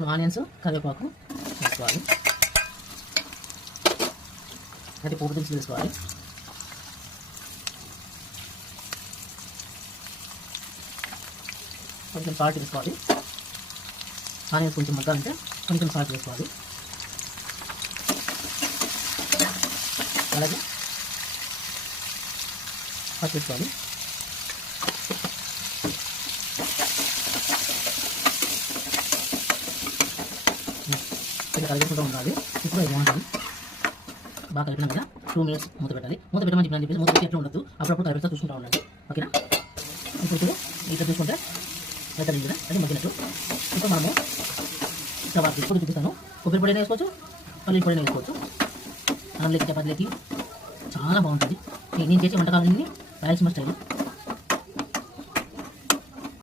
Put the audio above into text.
ఇప్పుడు ఆనియన్స్ కరివేపాకు వేసుకోవాలి. అయితే పోపు దినుసులు వేసుకోవాలి. కొంచెం సాల్ట్ వేసుకోవాలి. ఆనియన్స్ కొంచెం మగ్గాలంటే కొంచెం సాల్ట్ వేసుకోవాలి. అలాగే పసుపు వేసుకోవాలి. ఇలా కలిపేసుకుంటూ ఉండాలి. ఇప్పుడు ఇది బాగుంటుంది. బాగా కలిపినా కదా 2 minutes మూత పెట్టాలి. మూత పెట్టమని చెప్పేసి మూత పెట్టి ఎట్లా ఉండదు, అప్పుడప్పుడు కలిపితే చూసుకుంటూ ఉండాలి. ఓకేనా? ఇప్పుడు ఇట్లా చూసుకుంటే మెత్తది కదా, అది మగ్గినట్టు. ఇప్పుడు మనము ఇట్లా ఇప్పుడు చూపిస్తాను. కొబ్బరి పొడి అయినా వేసుకోవచ్చు, పల్లి పొడి అయినా వేసుకోవచ్చు. అన్నంలోకి చపాతీలోకి చాలా బాగుంటుంది. నేను చేసే వంటకాలన్నీ రాయలసీమ స్టైల్.